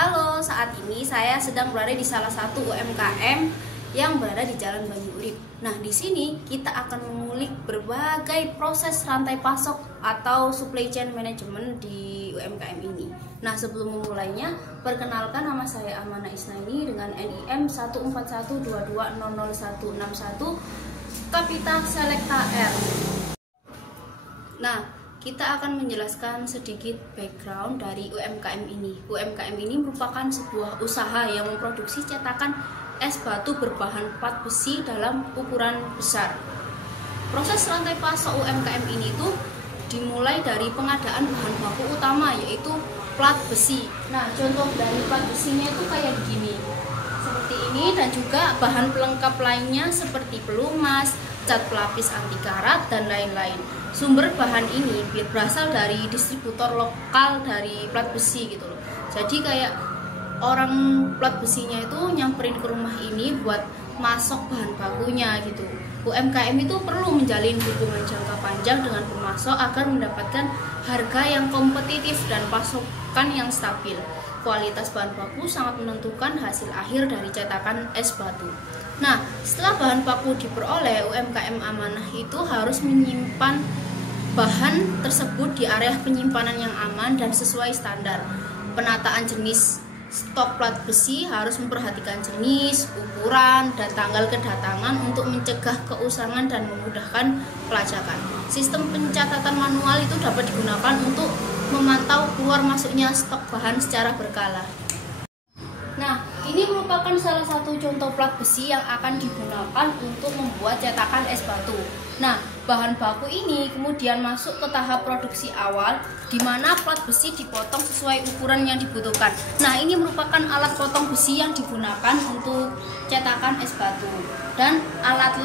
Halo, saat ini saya sedang berada di salah satu UMKM yang berada di Jalan Banyu Urip. Nah, di sini kita akan mengulik berbagai proses rantai pasok atau supply chain management di UMKM ini. Nah, sebelum memulainya, perkenalkan nama saya Amanah Isnaini dengan NIM 14122000161 Kapita Selecta R. Nah, kita akan menjelaskan sedikit background dari UMKM ini. UMKM ini merupakan sebuah usaha yang memproduksi cetakan es batu berbahan plat besi dalam ukuran besar. Proses rantai pasok UMKM ini tuh dimulai dari pengadaan bahan baku utama, yaitu plat besi. Nah, contoh dari plat besinya itu kayak begini, seperti ini, dan juga bahan pelengkap lainnya seperti pelumas, cat pelapis anti karat, dan lain-lain. Sumber bahan ini berasal dari distributor lokal dari plat besi gitu loh. Jadi kayak orang plat besinya itu nyamperin ke rumah ini buat masuk bahan bakunya gitu. UMKM itu perlu menjalin hubungan jangka panjang dengan pemasok agar mendapatkan harga yang kompetitif dan pasokan yang stabil. Kualitas bahan baku sangat menentukan hasil akhir dari cetakan es batu. Nah, setelah bahan baku diperoleh, UMKM Amanah itu harus menyimpan bahan tersebut di area penyimpanan yang aman dan sesuai standar. Penataan jenis stok plat besi harus memperhatikan jenis, ukuran, dan tanggal kedatangan untuk mencegah keusangan dan memudahkan pelacakan. Sistem pencatatan manual itu dapat digunakan untuk memantau keluar masuknya stok bahan secara berkala. Nah, ini merupakan salah satu contoh plat besi yang akan digunakan untuk membuat cetakan es batu. Nah, bahan baku ini kemudian masuk ke tahap produksi awal, di mana plat besi dipotong sesuai ukuran yang dibutuhkan. Nah, ini merupakan alat potong besi yang digunakan untuk cetakan es batu. Dan alat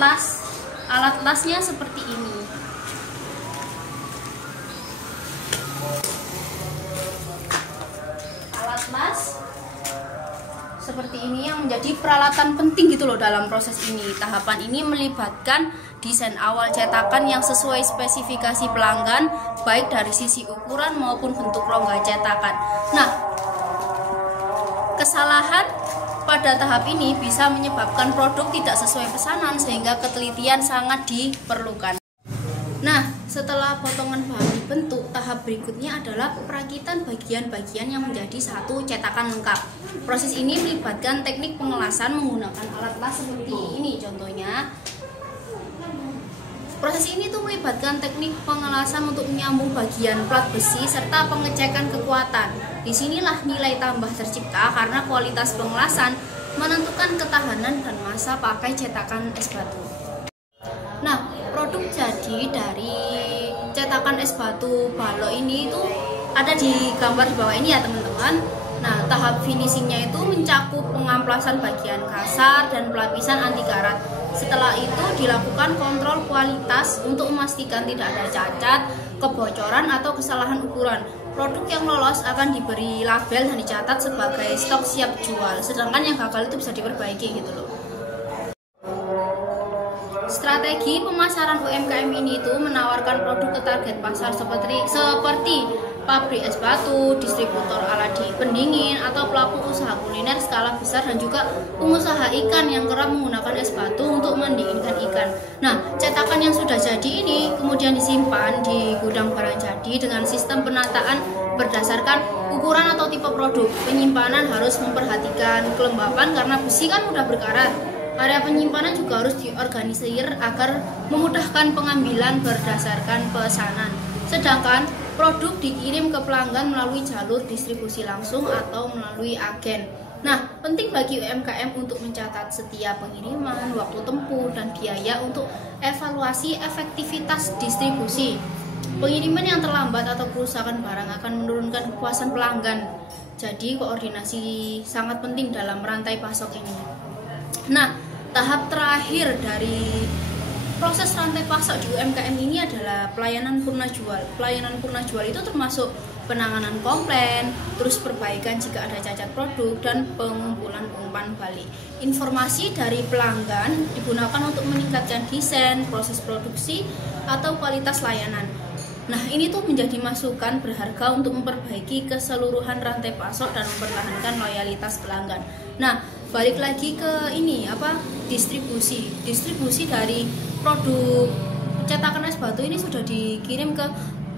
lasnya seperti ini. Alat las seperti ini yang menjadi peralatan penting gitu loh dalam proses ini. Tahapan ini melibatkan desain awal cetakan yang sesuai spesifikasi pelanggan, baik dari sisi ukuran maupun bentuk rongga cetakan. Nah, kesalahan pada tahap ini bisa menyebabkan produk tidak sesuai pesanan, sehingga ketelitian sangat diperlukan. Nah, setelah potongan bahan dibentuk, tahap berikutnya adalah perakitan bagian-bagian yang menjadi satu cetakan lengkap. Proses ini melibatkan teknik pengelasan menggunakan alat las seperti ini contohnya. Proses ini tuh melibatkan teknik pengelasan untuk menyambung bagian plat besi serta pengecekan kekuatan. Disinilah nilai tambah tercipta karena kualitas pengelasan menentukan ketahanan dan masa pakai cetakan es batu. Nah, produk jadi dari cetakan es batu balok ini itu ada di gambar di bawah ini ya teman-teman. Nah, tahap finishingnya itu mencakup pengamplasan bagian kasar dan pelapisan anti karat. Setelah itu dilakukan kontrol kualitas untuk memastikan tidak ada cacat, kebocoran, atau kesalahan ukuran. Produk yang lolos akan diberi label dan dicatat sebagai stok siap jual, sedangkan yang gagal itu bisa diperbaiki gitu loh. Strategi pemasaran UMKM ini itu menawarkan produk ke target pasar seperti pabrik es batu, distributor alat pendingin, atau pelaku usaha kuliner skala besar, dan juga pengusaha ikan yang kerap menggunakan es batu untuk mendinginkan ikan. Nah, cetakan yang sudah jadi ini kemudian disimpan di gudang barang jadi dengan sistem penataan berdasarkan ukuran atau tipe produk. Penyimpanan harus memperhatikan kelembapan karena besi kan mudah berkarat. Area penyimpanan juga harus diorganisir agar memudahkan pengambilan berdasarkan pesanan. Sedangkan produk dikirim ke pelanggan melalui jalur distribusi langsung atau melalui agen. Nah, penting bagi UMKM untuk mencatat setiap pengiriman, waktu tempuh, dan biaya untuk evaluasi efektivitas distribusi. Pengiriman yang terlambat atau kerusakan barang akan menurunkan kepuasan pelanggan. Jadi, koordinasi sangat penting dalam rantai pasok ini. Nah, tahap terakhir dari proses rantai pasok di UMKM ini adalah pelayanan purna jual. Pelayanan purna jual itu termasuk penanganan komplain, terus perbaikan jika ada cacat produk, dan pengumpulan umpan balik. Informasi dari pelanggan digunakan untuk meningkatkan desain, proses produksi, atau kualitas layanan. Nah, ini tuh menjadi masukan berharga untuk memperbaiki keseluruhan rantai pasok dan mempertahankan loyalitas pelanggan. Nah, balik lagi ke ini distribusi. Distribusi dari produk cetakan es batu ini sudah dikirim ke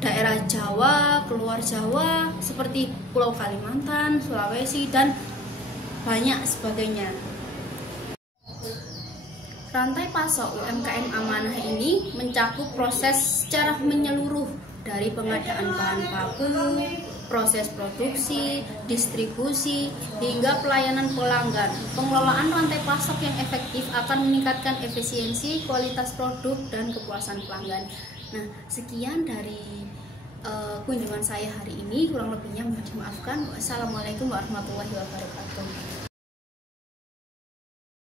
daerah Jawa, keluar Jawa seperti Pulau Kalimantan, Sulawesi dan banyak sebagainya. Rantai pasok UMKM Amanah ini mencakup proses secara menyeluruh dari pengadaan bahan baku, proses produksi, distribusi, hingga pelayanan pelanggan. Pengelolaan rantai pasok yang efektif akan meningkatkan efisiensi, kualitas produk, dan kepuasan pelanggan. Nah, sekian dari kunjungan saya hari ini, kurang lebihnya mohon dimaafkan. Wassalamualaikum warahmatullahi wabarakatuh.